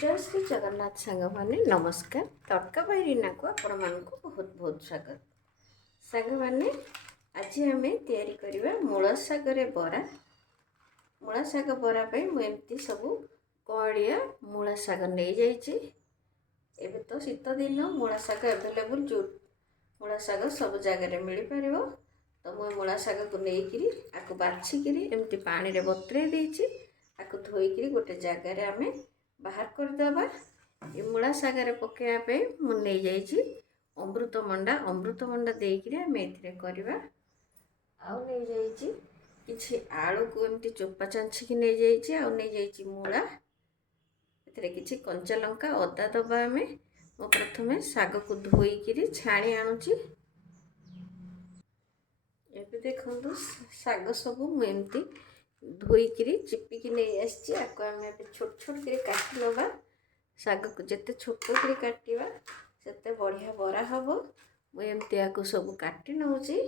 जय श्री जगन्नाथ सांग मैंने नमस्कार। तड़का बाई रीना को आपण मानक बहुत बहुत स्वागत। सांग मैंने आज आम या मूला सागर बरा। मूला साग बरा मुझे सब कड़िया मूला साग नहीं जाइए। एबे तो शीत दिन मूला साग एभेलेबुल जो मूला साग सब जगह मिल पार। तो मुझे मूला साग को लेकिरी आपको बाछिकी एमती पानी रे बतुरे देछि। आपको धोईकी गोटे जगार आम बाहर करदे। ये मूला सागर पकाइवाई मुझे नहीं जाइए अमृतभंडा। अमृतभंडा देकर आम ए करवा आउ नहीं जाइए किसी आलू को एमती चोपा चांछिकी नहीं जाइए आउ नहीं जाइए मूला ए किसी कंचा लंका अदा दबा। आम मो प्रथम साग को धोईकी छाणी आणुची। एबे देखो साग सब मुझे धोईकी चिपिकी नहीं आसी। आम छोट छोट कर काटी नवा। साग को जिते छोट कर काटिबा सेते बढ़िया बरा हम। मुझे आपको सब काटी नौची।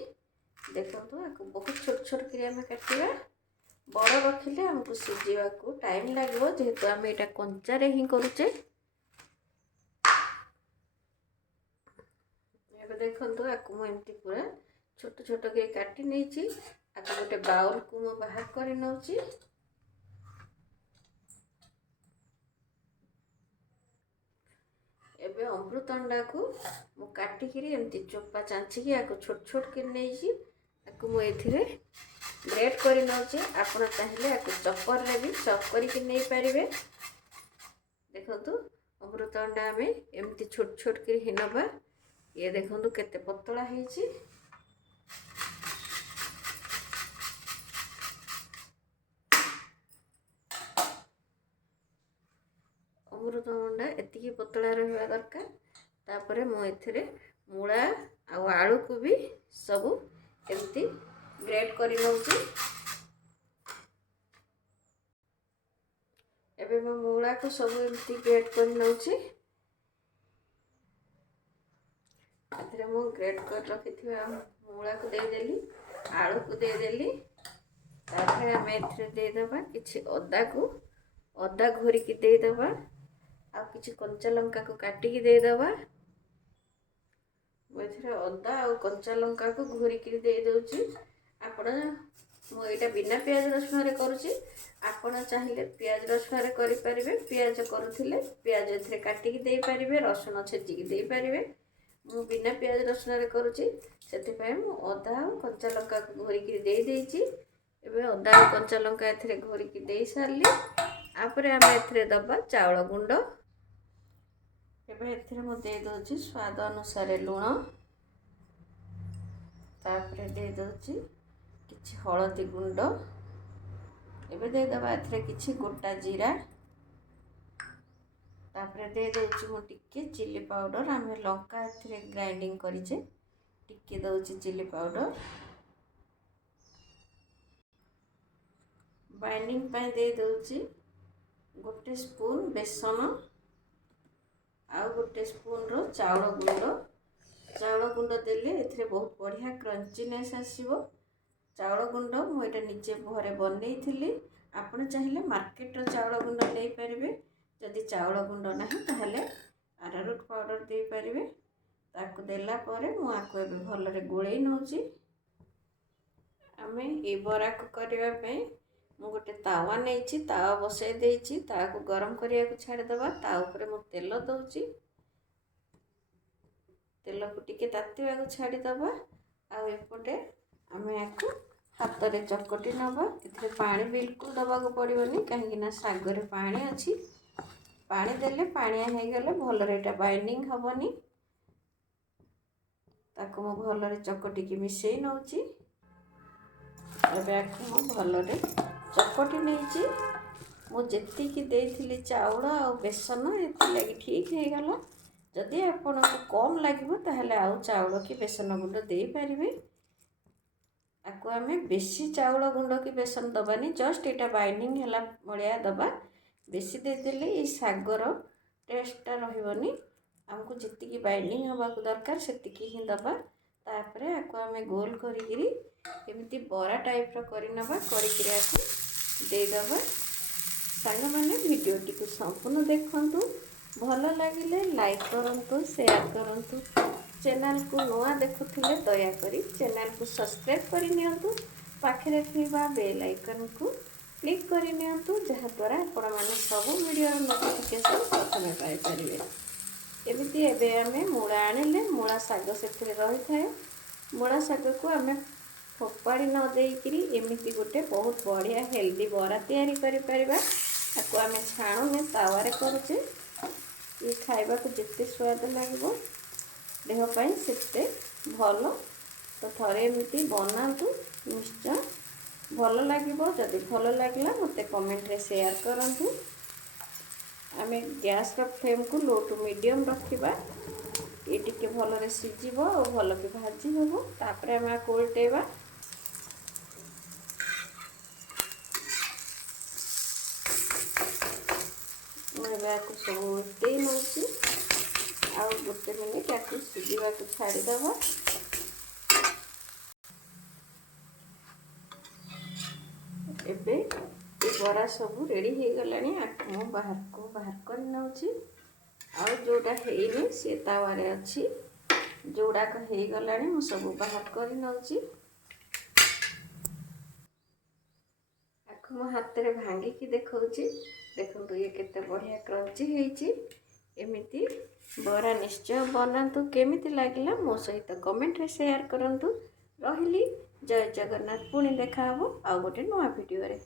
देखो आपको बहुत छोट छोट कर आम काटिबा। बड़ रखिले आमको सीझा को टाइम लगे जेहेतु आम यहाँ कंचारे ही करुचे। देखो आपको मुझे पूरा छोट छोट कर काटी नहीं। आपको गोटे बाउल को मु बाहर कर नौची। एबे अमृतभंडा को मु काटिकी एमती चोपा चांछिकी आपको छोट छोट कर नहीं आपको मुझे ग्रेट कर नौचे। आप चाहिए आपको चपर रे भी चप करके नहीं पारे। देखो अमृतभंडा आम एमती छोट छोट कर ही नवा। ये देखो केते पतला है। अमृतभंडा एतिकी पतला रहा दरकार। तापर मुझे मूला आलू को भी सब एमती ग्रेट कर नौची। एबे मो मूला को सब एमती ग्रेट कर नौची। मु ग्रेट कर रखी मूला को देदेली आलू को देदेली। तापर आम एदेबा कि अदा को अदा घोरिकी देदेबा आ किसी कंचा लंका को काटिकी देदेबा। मुझे अदा आ कंचा लंका को घोरिकी दे दूची। आपण मुझे बिना पियाज रसुण रे करुची। आपण चाहिए पियाज रसुण रे करि परिबे। पियाज करुथिले पियाज एथरे काटिकी दे परिबे रसुण छेचिकी दे परिबे। मु बिना पियाज रसुण रे करुची सेति मु अदा आ कंचा लंका को घोरिकी दे देइची। एबे अदा आ कंचा लंका एथरे घोरिकी दे सारली। आपरे आम एथरे दबा चाउल गुंड। एबे एथरे मु दे दोची स्वाद अनुसार लुण। तापरे दे दोची किछि हळदी गुंड। एबे दे दबा एथरे किछि गोटा जीरा। तापरे दे दोची मु टिके चिली पाउडर। आम लंका एथरे ग्राइंडिंग करिचे टिके दोची चिली पाउडर। बाइंडिंग पाई दे दोची गोटे स्पून बेसन आउ गोटे स्पून रो चाउल गुंड। चाउल गुंड देले एथरे बहुत बढ़िया क्रंचीनेस आसीबो। चाउल गुंड मु एटा निजे घरे बनै थिली। आपण चाहिए मार्केट रो चाउल गुंड ले पारिबे। जदि चाउल गुंड नाही ताहले अरारोट पाउडर दे पारिबे। ताकू देला परे मु आको एबे भलरे गोळेई नौची। आमे ए बरा को करबा पई मु गोटे तावा नहीं तावा बसाई देइछि। ताकू गरम करिया को छाड़ दबा। ता ऊपर मु तेल दउछि। तेल को टिके तातिबा को छाड़ी दबा। आ एपटे आमे आको हाथ रे चकटी नबा। एथरे पानी बिल्कुल दबा को पड़िबनी काहे ना साग रे पानी अछि। पानी देले पानिया हे गेले भलरे एटा बाइंडिंग हबनी। ताको मु भलरे चकटी की मिसेई नउछि। एबे आको मु भलरे चकटी नैछि। मु जेतिकी देइथिली चाउल आ बेसन एति लागि ठीक हे गला। जदि आपण को कम लागिबो ताहले आउ चाउल की बेसन गुंड दे पारिबे। आको आमे बेसी चाउल गुंड की बेसन दबानी जस्ट एटा बाइंडिंग हैला बळिया दबा। बेसी दे देले ए सागर टेस्टटा रहिबनी। हमको जितिकी बाइंडिंग हबा को दरकार सेतिकी ही दबा। तापरे आको आमे गोल करिगिरी एमिति बरा टाइप रो करि नबा। करिकिरी आको दे दबा। सांग मैंने वीडियोटी को संपूर्ण देखंतु भल लगिले लाइक करंतु शेयर करंतु चैनल को नुआ देखुथिले दया करी चैनल को सब्सक्राइब करि नियंतु पाखरे थिबा बेल आइकन को क्लिक करि नियंतु जहा द्वारा आपण माने सब वीडियो नोटिफिकेशन प्रथमे पाई परिबे। एमिति एबे आमे मूला आनिले मूला साग सेथिरे रही थाए मूला साग को आमे फोपाड़ी न देकरी एमिति गोटे बहुत बढ़िया हेल्दी बरा तैयारी करि परिबा। ताको आमे छाणुने तावारे करूचे ये खाइबा को जिते स्वाद लागिबो देह पाई सेते भल। तो थरे एमिति बनातु निश्चय भल लागिबो। जदि भल लागला मते कमेंट रे शेयर करंतु। आमे गैस रो फ्लेम को लो टू मीडियम रखिबा ये टिके भल रे सिजिबो और भल के भाजी होबो। तापरे आमे कोल्टेबा को सब उल्टे नौची आउ गोटे मिनिट या सिझा को छाड़ीदेव। एबे ये बरा सब रेडी हो गलानी मु बाहर कर नौची आउ जोड़ा हेनी से तावारे अच्छी जोड़ाक हो गलानी मु सब बाहर कर नौची। मो हाथ में भांगिकी देखौची देखो ये केते बढ़िया क्रंची होईची। एमिति बरा निश्चय बनातु केमिति लागिला मो सहित कमेंट रे शेयर करंतु। रहिली जय जगन्नाथ पुणी देखा हबो आ गोटे नया वीडियो रे।